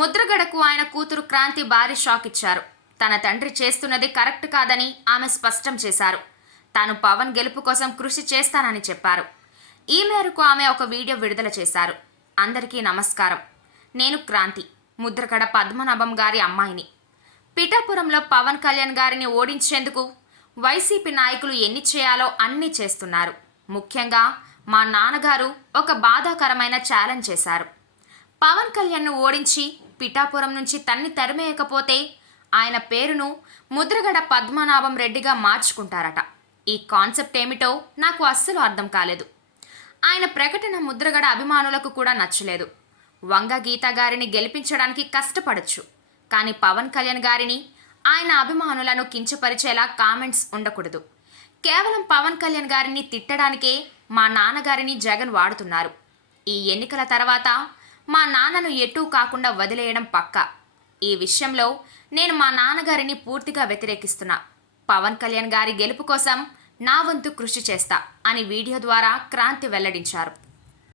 ముద్రగడకు ఆయన కూతురు క్రాంతి భారీ షాక్ ఇచ్చారు. తన తండ్రి చేస్తున్నది కరెక్ట్ కాదని ఆమె స్పష్టం చేశారు. తాను పవన్ గెలుపు కోసం కృషి చేస్తానని చెప్పారు. ఈ మేరకు ఆమె ఒక వీడియో విడుదల చేశారు. అందరికీ నమస్కారం. నేను క్రాంతి ముద్రగడ పద్మనాభం గారి అమ్మాయిని. పిఠాపురంలో పవన్ కళ్యాణ్ గారిని ఓడించేందుకు వైసీపీ నాయకులు ఎన్ని చేయాలో అన్నీ చేస్తున్నారు. ముఖ్యంగా మా నాన్నగారు ఒక బాధాకరమైన ఛాలెంజ్ చేశారు. పవన్ కళ్యాణ్ను ఓడించి పిఠాపురం నుంచి తన్ని తరిమేయకపోతే ఆయన పేరును ముద్రగడ పద్మనాభం రెడ్డిగా మార్చుకుంటారట. ఈ కాన్సెప్ట్ ఏమిటో నాకు అస్సలు అర్థం కాలేదు. ఆయన ప్రకటన ముద్రగడ అభిమానులకు కూడా నచ్చలేదు. వంగ గీత గారిని గెలిపించడానికి కష్టపడచ్చు. కానీ పవన్ కళ్యాణ్ గారిని ఆయన అభిమానులను కించపరిచేలా కామెంట్స్ ఉండకూడదు. కేవలం పవన్ కళ్యాణ్ గారిని తిట్టడానికే మా నాన్నగారిని జగన్ వాడుతున్నారు. ఈ ఎన్నికల తర్వాత మా నాన్నను ఎటూ కాకుండా వదిలేయడం పక్కా. ఈ విషయంలో నేను మా నాన్నగారిని పూర్తిగా వ్యతిరేకిస్తున్నా. పవన్ కళ్యాణ్ గారి గెలుపు కోసం నా వంతు కృషి చేస్తా అని వీడియో ద్వారా క్రాంతి వెల్లడించారు.